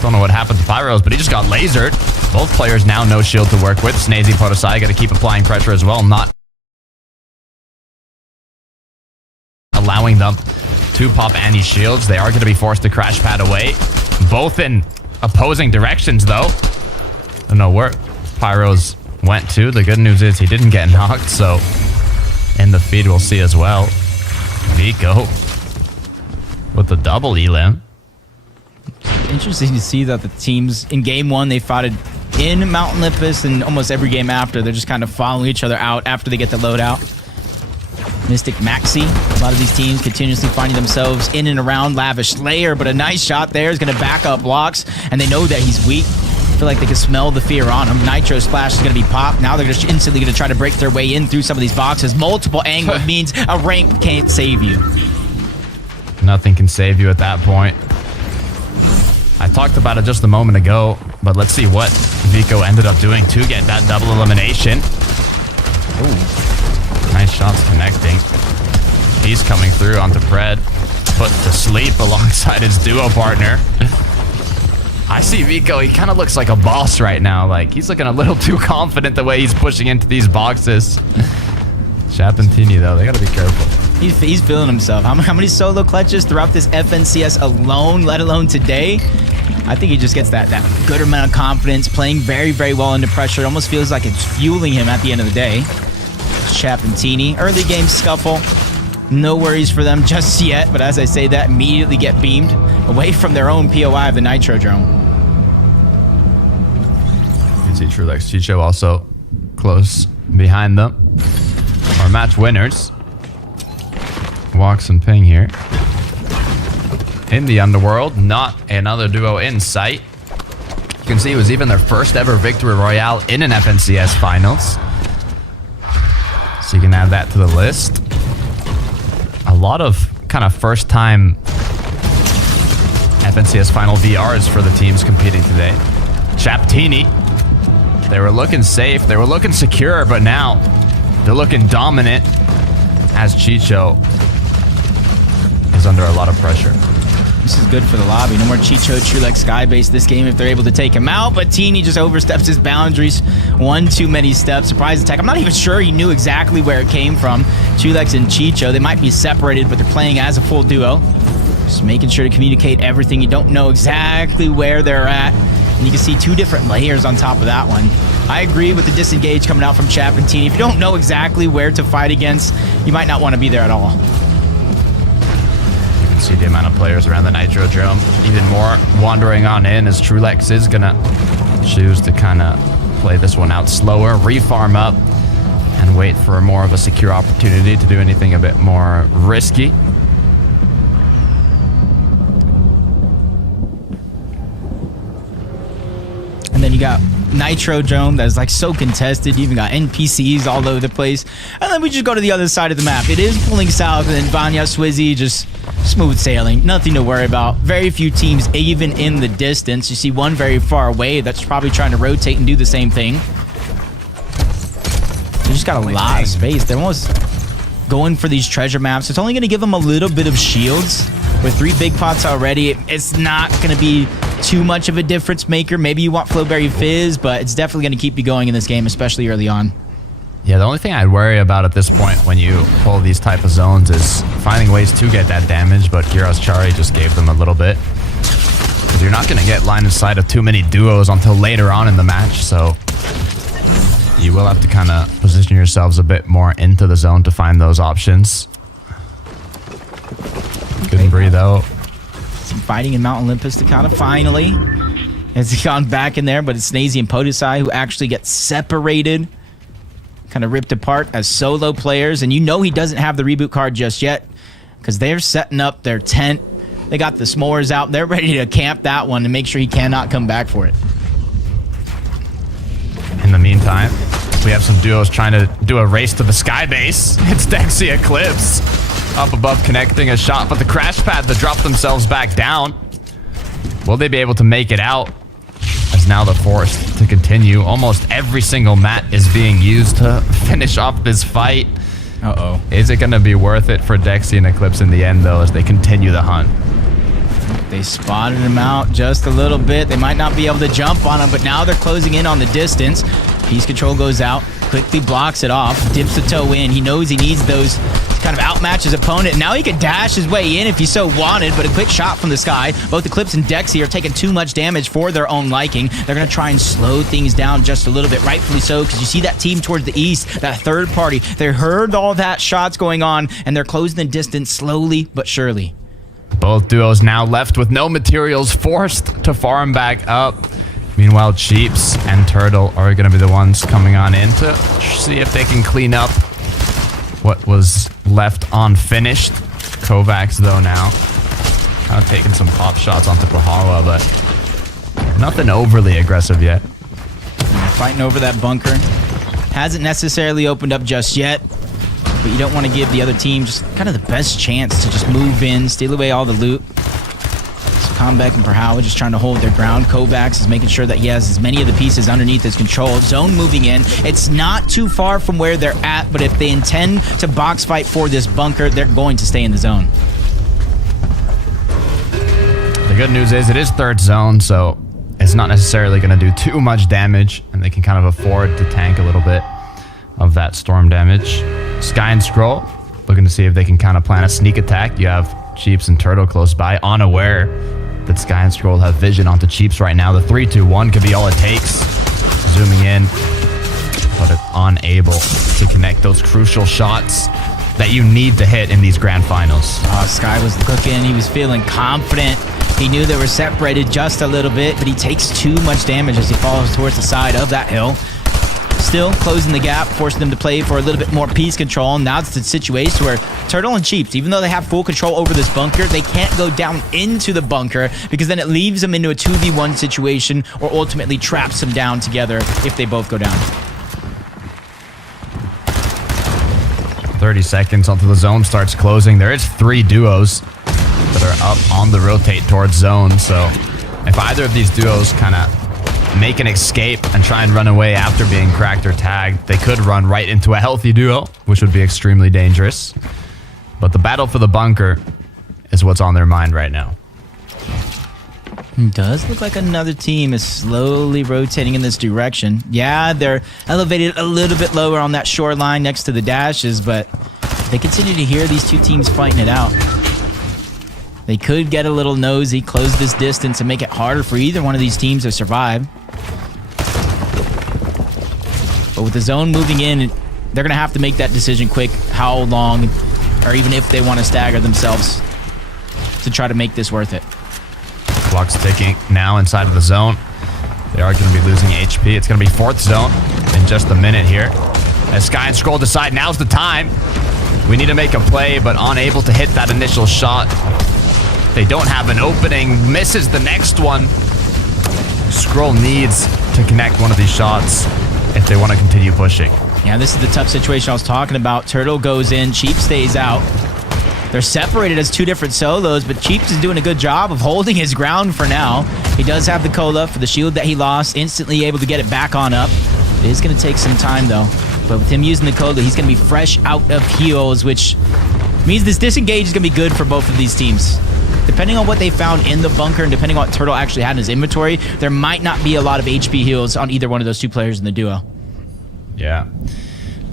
Don't know what happened to Pyros, but he just got lasered. Both players now no shield to work with. Snazy, Podosai got to keep applying pressure as well, not allowing them to pop any shields. They are going to be forced to crash pad away. Both in opposing directions, though. I don't know where Pyros went to. The good news is he didn't get knocked, so in the feed we'll see as well. Vico with the double elim. Interesting to see that the teams in game one, they fought it in Mount Olympus, and almost every game after, they're just kind of following each other out after they get the loadout. Mystic Maxi, a lot of these teams continuously finding themselves in and around Lavish Slayer, but a nice shot there is going to back up blocks, and they know that he's weak. I feel like they can smell the fear on him. Nitro Splash is going to be popped. Now they're just instantly going to try to break their way in through some of these boxes. Multiple angles means a rank can't save you. Nothing can save you at that point. I talked about it just a moment ago, but let's see what Vico ended up doing to get that double elimination. Ooh. Nice shots connecting. He's coming through onto Pred, put to sleep alongside his duo partner. I see Vico, he kind of looks like a boss right now. Like, he's looking a little too confident the way he's pushing into these boxes. Chapentini, though, they gotta be careful. He's feeling himself. How many solo clutches throughout this FNCS alone, let alone today? I think he just gets that good amount of confidence, playing very, very well under pressure. It almost feels like it's fueling him at the end of the day. Chapentini, early game scuffle. No worries for them just yet, but as I say that, immediately get beamed away from their own POI of the Nitrodrome. You can see Trulex Chicho also close behind them. Our match winners. Walks and Ping here. In the Underworld, not another duo in sight. You can see it was even their first ever victory royale in an FNCS finals. So you can add that to the list. A lot of kind of first time FNCS final VRs for the teams competing today. Chaptini, they were looking safe, they were looking secure, but now they're looking dominant as Chicho is under a lot of pressure. This is good for the lobby. No more Chicho, Trulex, Skybase this game if they're able to take him out, but Teeny just oversteps his boundaries. One too many steps. Surprise attack. I'm not even sure he knew exactly where it came from. Trulex and Chicho, they might be separated, but they're playing as a full duo. Just making sure to communicate everything. You don't know exactly where they're at. And you can see two different layers on top of that one. I agree with the disengage coming out from Chapentini. If you don't know exactly where to fight against, you might not want to be there at all. See the amount of players around the Nitrodrome. Even more wandering on in as Trulex is gonna choose to kind of play this one out slower, refarm up, and wait for more of a secure opportunity to do anything a bit more risky. And then you got Nitrodrome that is like so contested. You even got NPCs all over the place. And then we just go to the other side of the map. It is pulling south, and then Vanya Swizzy just smooth sailing. Nothing to worry about. Very few teams even in the distance. You see one very far away that's probably trying to rotate and do the same thing. They just got a lot of space. They're almost going for these treasure maps. It's only going to give them a little bit of shields. With 3 big pots already, it's not going to be too much of a difference maker. Maybe you want Flowberry Fizz, but it's definitely going to keep you going in this game, especially early on. Yeah, the only thing I'd worry about at this point when you pull these type of zones is finding ways to get that damage, but Giros Chari just gave them a little bit. Because you're not going to get line of sight of too many duos until later on in the match, so you will have to kind of position yourselves a bit more into the zone to find those options. Couldn't breathe though. Some fighting in Mount Olympus to kind of finally has gone back in there, but it's Snazy and Podosai who actually get separated, kind of ripped apart as solo players. And you know he doesn't have the reboot card just yet because they're setting up their tent. They got the s'mores out. They're ready to camp that one and make sure he cannot come back for it. In the meantime, we have some duos trying to do a race to the sky base. It's Dexy Eclipse up above connecting a shot, but the crash pad to drop themselves back down. Will they be able to make it out? As now they're forced to continue. Almost every single mat is being used to finish off this fight. Uh-oh. Is it going to be worth it for Dexy and Eclipse in the end, though, as they continue the hunt? They spotted him out just a little bit. They might not be able to jump on him, but now they're closing in on the distance. Piece Control goes out, quickly blocks it off, dips the toe in. He knows he needs those to kind of outmatch his opponent. Now he can dash his way in if he so wanted, but a quick shot from the sky. Both Eclipse and Dexy are taking too much damage for their own liking. They're going to try and slow things down just a little bit, rightfully so, because you see that team towards the east, that third party. They heard all that shots going on, and they're closing the distance slowly but surely. Both duos now left with no materials, forced to farm back up. Meanwhile, Cheeps and Turtle are going to be the ones coming on in to see if they can clean up what was left unfinished. Kovacs, though, now kind of taking some pop shots onto Pahala, but nothing overly aggressive yet. Fighting over that bunker. Hasn't necessarily opened up just yet, but you don't want to give the other team just kind of the best chance to just move in, steal away all the loot. So Comeback and Perhawa just trying to hold their ground. Kovacs is making sure that he has as many of the pieces underneath his control. Zone moving in. It's not too far from where they're at, but if they intend to box fight for this bunker, they're going to stay in the zone. The good news is it is third zone, so it's not necessarily going to do too much damage, and they can kind of afford to tank a little bit of that storm damage. Sky and Scroll looking to see if they can kind of plan a sneak attack. You have Cheeps and Turtle close by, unaware that Sky and Scroll have vision onto Cheeps right now. The 3-2-1 could be all it takes. Zooming in, but it's unable to connect those crucial shots that you need to hit in these grand finals. Oh, Sky was looking, he was feeling confident. He knew they were separated just a little bit, but he takes too much damage as he falls towards the side of that hill. Still closing the gap, forcing them to play for a little bit more piece control. And now it's the situation where Turtle and Cheeps, even though they have full control over this bunker, they can't go down into the bunker because then it leaves them into a 2v1 situation or ultimately traps them down together if they both go down. 30 seconds until the zone starts closing. There is 3 duos that are up on the rotate towards zone. So if either of these duos kind of make an escape and try and run away after being cracked or tagged, they could run right into a healthy duo, which would be extremely dangerous. But the battle for the bunker is what's on their mind right now. It does look like another team is slowly rotating in this direction. Yeah, they're elevated a little bit lower on that shoreline next to the dashes, but they continue to hear these two teams fighting it out. They could get a little nosy, close this distance, and make it harder for either one of these teams to survive. But with the zone moving in, they're going to have to make that decision quick, how long, or even if they want to stagger themselves to try to make this worth it. Clock's ticking now inside of the zone. They are going to be losing HP. It's going to be 4th zone in just a minute here. As Sky and Scroll decide now's the time. We need to make a play, but unable to hit that initial shot. They don't have an opening. Misses the next one. Scroll needs to connect one of these shots if they want to continue pushing. Yeah, this is the tough situation I was talking about. Turtle goes in, Cheap stays out. They're separated as 2 different solos, but Cheeps is doing a good job of holding his ground for now. He does have the cola for the shield that he lost, instantly able to get it back on up. It is going to take some time, though. But with him using the cola, he's going to be fresh out of heals, which means this disengage is going to be good for both of these teams. Depending on what they found in the bunker and depending on what Turtle actually had in his inventory, there might not be a lot of HP heals on either one of those 2 players in the duo. Yeah.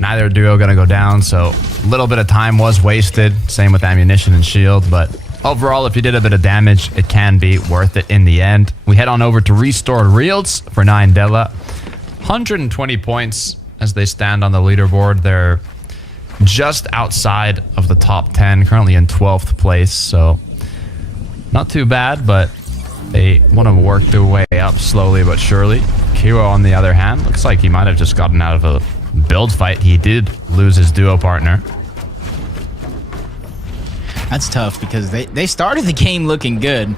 Neither duo going to go down, so a little bit of time was wasted. Same with ammunition and shield, but overall, if you did a bit of damage, it can be worth it in the end. We head on over to Restored Reels for Niandela. 120 points as they stand on the leaderboard. They're just outside of the top 10, currently in 12th place, so not too bad, but they want to work their way up slowly but surely. Kiro, on the other hand, looks like he might have just gotten out of a build fight. He did lose his duo partner. That's tough because they started the game looking good.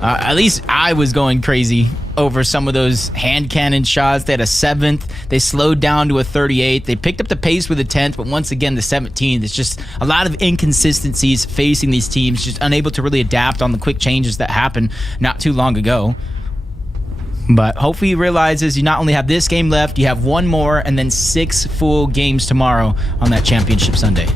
At least I was going crazy over some of those hand cannon shots. They had a 7th. They slowed down to a 38. They picked up the pace with the 10th, but once again, the 17th. It's just a lot of inconsistencies facing these teams, just unable to really adapt on the quick changes that happened not too long ago. But hopefully he realizes you not only have this game left, you have 1 more, and then 6 full games tomorrow on that Championship Sunday.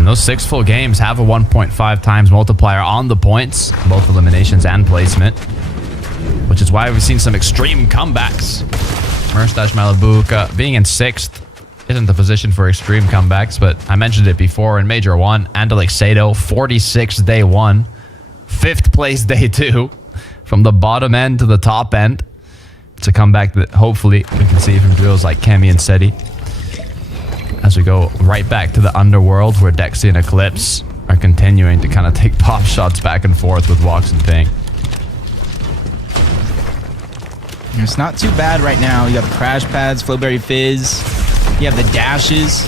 And those 6 full games have a 1.5 times multiplier on the points, both eliminations and placement, which is why we've seen some extreme comebacks. Mustache Malibu being in 6th isn't the position for extreme comebacks, but I mentioned it before in Major 1. Andalix Sato, 46 day 1, 5th place day 2, from the bottom end to the top end. It's a comeback that hopefully we can see from duos like Kemi and Seti. As we go right back to the underworld, where Dexy and Eclipse are continuing to kind of take pop shots back and forth with Wox and Ping. It's not too bad right now. You got the crash pads, Flowberry Fizz. You have the dashes.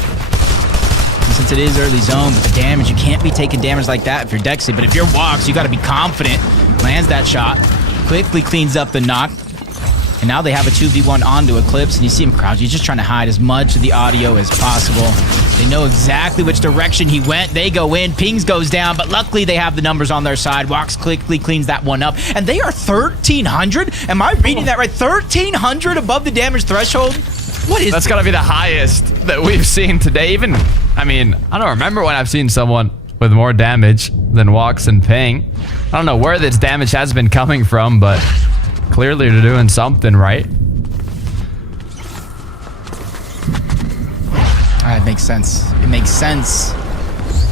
And since it is early zone, but the damage, you can't be taking damage like that if you're Dexy. But if you're Wox, you got to be confident. Lands that shot, quickly cleans up the knock. And now they have a 2v1 onto Eclipse, and you see him crouch. He's just trying to hide as much of the audio as possible. They know exactly which direction he went. They go in, Pings goes down, but luckily they have the numbers on their side. Wox quickly cleans that one up. And they are 1,300? Am I reading that right? 1,300 above the damage threshold? What is That's got to be the highest that we've seen today. Even, I mean, I don't remember when I've seen someone with more damage than Wox and Ping. I don't know where this damage has been coming from, but clearly they're doing something right. It makes sense. It makes sense.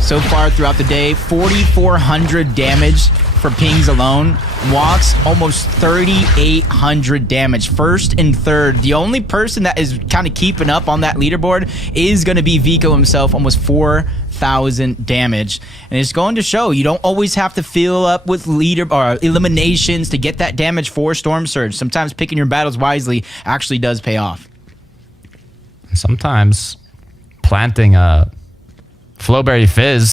So far throughout the day, 4,400 damage for Pings alone. Wox, almost 3,800 damage. First and third. The only person that is kind of keeping up on that leaderboard is going to be Vico himself, almost 4,000 damage. And it's going to show you don't always have to fill up with eliminations to get that damage for Storm Surge. Sometimes picking your battles wisely actually does pay off. Sometimes planting a Flowberry Fizz